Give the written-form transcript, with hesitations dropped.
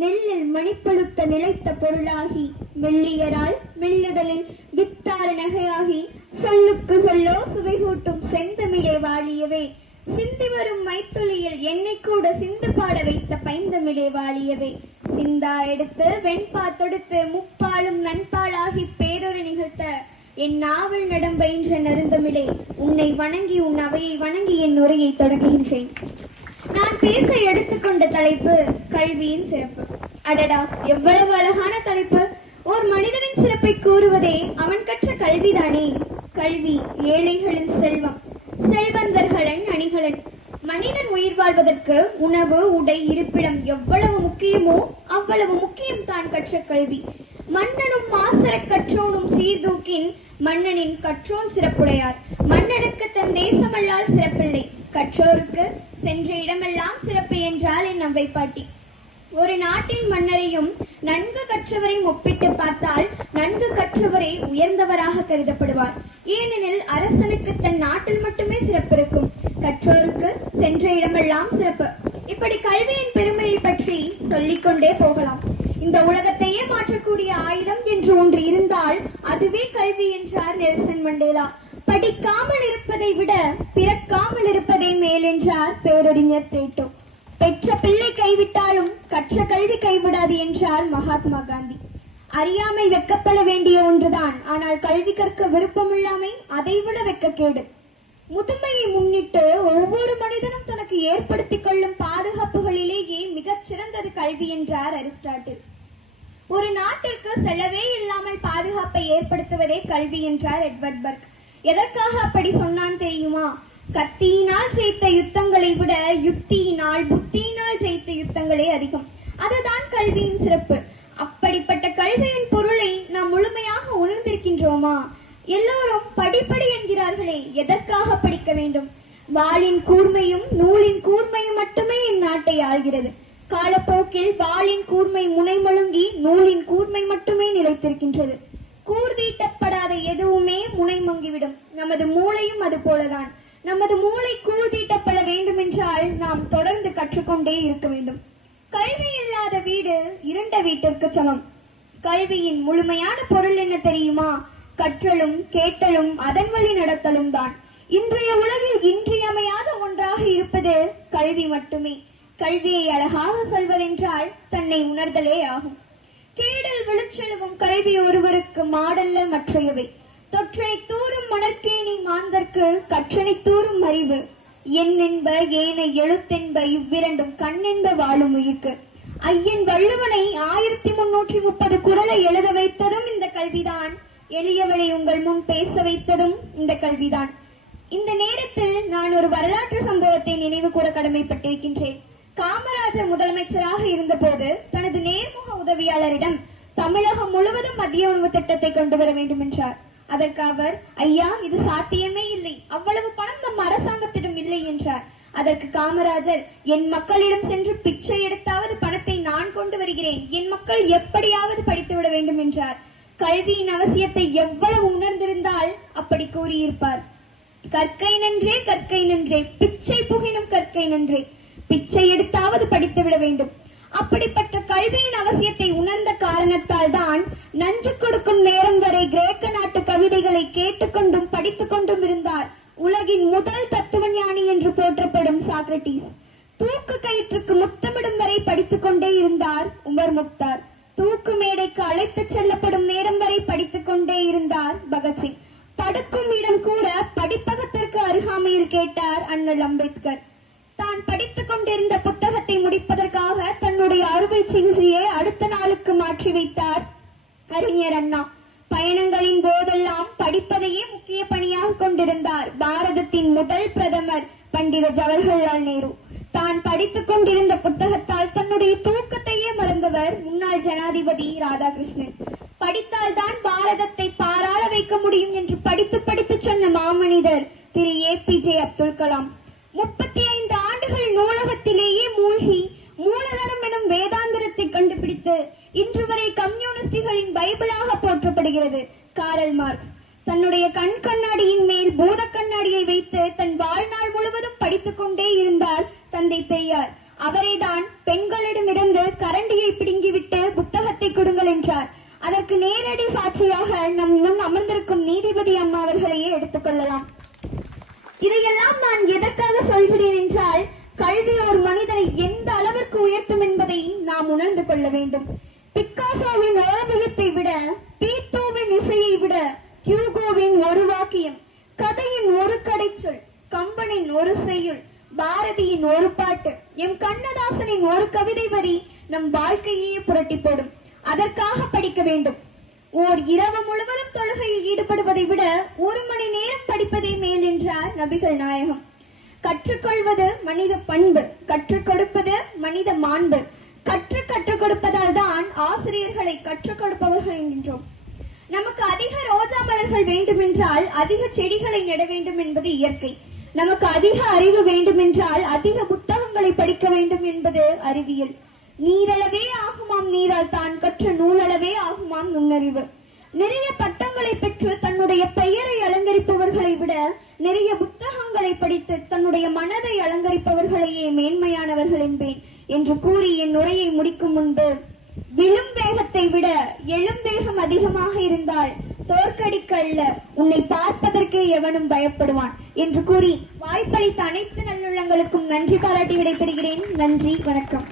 நெல்லில் மணிப்பழுத்த நிலைத்த பொருளாகி மெல்லியரால் மெல்லுதலில் வித்தார நகையாகி சொல்லுக்கு சொல்லோ சுவைகூட்டும் செந்தமிழே வாழியவே சிந்தி வரும் மைத்துளியில் என்னை கூட சிந்து பாட வைத்த பைந்தமிழே வாழியவே சிந்தா எடுத்து வெண்பா தொடுத்து முப்பாலும் நண்பாளாகி பேரொரு நிகழ்த்த என் நாவல் நடம்பயின்ற நருந்தமிழே உன்னை வணங்கி உன் அவையை வணங்கி என் உரையை தொடங்குகின்றேன். நான் பேச எடுத்துக்கொண்ட தலைப்பு கல்வியின் சிறப்பு. அடடா, எவ்வளவு அழகான தலைப்பு! ஓர் மனிதனின் சிறப்பை கூறுவதே அவன் கற்ற கல்விதானே. கல்வி ஏழைகளின் செல்வம், செல்வந்தர்களின் அணிகலன். மனிதன் உயிர் வாழ்வதற்கு உணவு, உடை, இருப்பிடம் எவ்வளவு முக்கியமோ அவ்வளவு முக்கியம் தான் கற்ற கல்வி. மன்னனும் மாசர கற்றோனும் சீர்தூக்கின் மன்னனின் கற்றோன் சிறப்புடையார். மன்னனுக்கு தன் தேசமல்லால் சிறப்பில்லை, கற்றோருக்கு சென்ற இடமெல்லாம் சிறப்பு என்றால் என் அவ்வை பாட்டி. ஒரு நாட்டின் மன்னரையும் நன்கு கற்றவரையும் ஒப்பிட்டு பார்த்தால் நன்கு கற்றவரே உயர்ந்தவராக கருதப்படுவார். ஏனெனில் அரசனுக்கு தன் நாட்டில் மட்டுமே சிறப்பு இருக்கும், கற்றோருக்கு சென்ற இடமெல்லாம் சிறப்பு. இப்படி கல்வியின் பெருமையை பற்றி சொல்லிக்கொண்டே போகலாம். இந்த உலகத்தையே மாற்றக்கூடிய ஆயுதம் என்று ஒன்று இருந்தால் அதுவே கல்வி என்றார் நெல்சன் மண்டேலா. படிக்காமல் இருப்பதை விட பிறக்காமல் இருப்பதே மேல் என்றார் பேரறிஞர் பிளேட்டோ. பெற்ற பிள்ளை கைவிட்டாலும் கற்ற கல்வி கைவிடாது என்றார் மகாத்மா காந்தி. அறியாமை வெக்கப்பட வேண்டிய ஒன்றுதான், ஆனால் கல்வி கற்க விருப்பமில்லாமை அதைவிட வெக்கக்கேடு. முதுமையை முன்னிட்டு ஒவ்வொரு மனிதனும் தனக்கு ஏற்படுத்திக் கொள்ளும் பாதுகாப்புகளிலேயே மிகச் சிறந்தது கல்வி என்றார் அரிஸ்டாட்டில். ஒரு நாட்டிற்கு செலவே இல்லாமல் பாதுகாப்பை ஏற்படுத்துவதே கல்வி என்றார் எட்வர்ட் பர்க். எதற்காக அப்படி சொன்னான் தெரியுமா? கத்தியினால் ஜெயித்த யுத்தங்களை விட யுக்தியினால் புத்தியினால் ஜெயித்த யுத்தங்களே அதிகம். அதுதான் கல்வியின் சிறப்பு. அப்படிப்பட்ட கல்வியின் பொருளை நாம் முழுமையாக உணர்ந்திருக்கின்றோமா? எல்லோரும் படிப்படி என்கிறார்களே, எதற்காக படிக்க வேண்டும்? வாளின் கூர்மையும் நூலின் கூர்மையும் மட்டுமே இந்நாட்டை ஆள்கிறது. காலப்போக்கில் வாளின் கூர்மை முனை மழுங்கி நூலின் கூர்மை மட்டுமே நிலைத்திருக்கின்றது. கூர்தீட்டப்படாத எதுவுமே முனை மங்கிவிடும். நமது மூளையும் அது போலதான். நமது மூளை கூர்தீட்டப்பட வேண்டும் என்றால் நாம் தொடர்ந்து கற்றுக்கொண்டே இருக்க வேண்டும். கல்வி இல்லாத வீடு இருண்ட வீட்டிற்கு சமம். கல்வியின் முழுமையான பொருள் என்ன தெரியுமா? கற்றலும் கேட்டலும் அதன் வழி நடத்தலும் தான். இன்றைய உலகில் இன்றியமையாத ஒன்றாக இருப்பது கல்வி மட்டுமே. கல்வியை அழகாக சொல்வதென்றால் தன்னை உணர்தலே ஆகும். கேடல் விழுச்செல்வம் கல்வி ஒருவருக்கு மாடல்ல மற்றையவை. தொற்றை தூரும் மணற்கேணி மாந்தர்க்கு கற்றனை தூரும் அறிவு. எண்ணென்ப ஏனை எழுத்தென்ப இவ்விரண்டும் கண்ணென்ப வாழும் உயிர்க்கு. ஐயன் வள்ளுவனை 1330 குறளை எழுத வைத்ததும் இந்த கல்விதான். எளியவளை உங்கள் முன் பேச வைத்ததும் இந்த கல்விதான். இந்த நேரத்தில் நான் ஒரு வரலாற்று சம்பவத்தை நினைவு கூற கடமைப்பட்டிருக்கின்றேன். காமராஜர் முதலமைச்சராக இருந்த போது தனது நேர்முக உதவியாளரிடம் தமிழகம் முழுவதும் மதிய உணவு திட்டத்தை கொண்டு வர வேண்டும் என்றார். அதற்கு அவர், ஐயா, இது சாத்தியமே இல்லை, அவ்வளவு பணம் நம் அரசாங்கத்திடம் இல்லை என்றார். அதற்கு காமராஜர், என் மக்களிடம் சென்று பிச்சை எடுத்தாவது பணத்தை நான் கொண்டு வருகிறேன், என் மக்கள் எப்படியாவது படித்துவிட வேண்டும் என்றார். கல்வியின் அவசியத்தை எவ்வளவு உணர்ந்திருந்தால் அப்படி கூறியிருப்பார். கற்கை நன்றே கற்கை நன்றே, பிச்சை புகினும் கற்கை நன்றே, பிச்சை எடுத்தாவது படித்துவிட வேண்டும். அப்படிப்பட்ட கல்வியின் அவசியத்தை உணர்ந்த காரணத்தால் தான் நஞ்சு கொடுக்கும் நேரம் வரை கிரேக்க நாட்டு கவிதைகளை கேட்டுக்கொண்டும் படித்துக் கொண்டும் இருந்தார் உலகின் முதல் தத்துவ ஞானி என்று போற்றப்படும் சாக்ரட்டிஸ். தூக்கு கயிற்றுக்கு முத்தமிடும் வரை படித்துக் கொண்டே இருந்தார் உமர் முக்தார். தூக்கு மேடைக்கு அழைத்து செல்லப்படும் நேரம் வரை படித்துக் கொண்டே இருந்தார் பகத்சிங். படுக்கும் இடம் கூட படிப்பகத்திற்கு அருகாமையில் கேட்டார் அண்ணல் அம்பேத்கர். தான் படித்துக் கொண்டிருந்த புத்தகத்தை முடிப்பதற்காக தன்னுடைய அறுவை சிகிச்சையை அடுத்த நாளுக்கு மாற்றி வைத்தார் அறிஞர் அண்ணா. பயணங்களின் போதெல்லாம் படிப்பதையே முக்கிய பணியாக கொண்டிருந்தார் பாரதத்தின் முதல் பிரதமர் பண்டித ஜவஹர்லால் நேரு. தான் படித்துக் கொண்டிருந்த புத்தகத்தால் தன்னுடைய தூக்கத்தையே மறந்தவர் முன்னாள் ஜனாதிபதி ராதாகிருஷ்ணன். படித்தால் தான் பாரதத்தை பாராள வைக்க முடியும் என்று படித்து படித்து சொன்ன மாமனிதர் திரு APJ அப்துல் கலாம். 35 ஆண்டுகள் நூலகத்திலேயே மூழ்கி மூலதனம் எனும் வேதாந்திரத்தை கண்டுபிடித்து இன்று வரை கம்யூனிஸ்டுகளின் பைபிளாக போற்றப்படுகிறது காரல் மார்க்ஸ். தன்னுடைய கண் கண்ணாடியின் மேல் பூத கண்ணாடியை வைத்து தன் வாழ்நாள் முழுவதும் படித்துக் கொண்டே இருந்தார் தந்தை பெரியார். அவரைதான் பெண்களிடமிருந்து கரண்டியை பிடுங்கிவிட்டு புத்தகத்தை கொடுங்கள் என்றார். அதற்கு நேரடி சாட்சியாக நம் முன் அமர்ந்திருக்கும் நீதிபதி அம்மா அவர்களையே எடுத்துக்கொள்ளலாம். இதையெல்லாம் நான் எதற்காக சொல்கிறேன் என்றால், கல்வி ஒரு மனிதனை எந்த அளவிற்கு உயர்த்தும் என்பதை நாம் உணர்ந்து கொள்ள வேண்டும். பிக்காசோவின் ஓவியத்தை விட, பீத்தோவின் இசையை விட, ஹியூகோவின் ஒரு வாக்கியம், கதையின் ஒரு கடைச்சொல், கம்பனின் ஒரு செய்யுள், பாரதியின் ஒரு பாட்டு, எம் கண்ணதாசனின் ஒரு கவிதை வரி நம் வாழ்க்கையே புரட்டி போடும். அதற்காக படிக்க வேண்டும். ஓர் இரவு முழுவதும் தொழுகையில் ஈடுபடுவதை விட 1 மணி நேரம் படிப்பதே மேல் என்றார் நபிகள் நாயகம். கற்றுக்கொள்வது மனித பண்பு, கற்றுக் கொடுப்பது மனித மாண்பு. கற்றுக் கொடுப்பதால் தான் ஆசிரியர்களை கற்றுக் கொடுப்பவர்கள் என்கின்றோம். நமக்கு அதிக ரோஜா மலர்கள் வேண்டுமென்றால் அதிக செடிகளை நட வேண்டும் என்பது இயற்கை. நமக்கு அதிக அறிவு வேண்டுமென்றால் அதிக புத்தகங்களை படிக்க வேண்டும் என்பது அறிவியல். நீரளவே ஆகுமாம் நீரால் தான் கற்ற நூலளவே ஆகுமாம் நுண்ணறிவு. நிறைய பட்டங்களை பெற்று தன்னுடைய பெயரை அலங்கரிப்பவர்களை விட நிறைய புத்தகங்களை படித்து தன்னுடைய மனதை அலங்கரிப்பவர்களையே மேன்மையானவர்கள் என்பேன் என்று கூறி என் உரையை முடிக்கும் முன்பு, விழும் வேகத்தை விட எழும் வேகம் அதிகமாக இருந்தால் தோற்கடிக்க அல்ல, உன்னை பார்ப்பதற்கே எவனும் பயப்படுவான் என்று கூறி வாய்ப்பளித்த அனைத்து நல்லுள்ளங்களுக்கும் நன்றி பாராட்டி விடைபெறுகிறேன். நன்றி, வணக்கம்.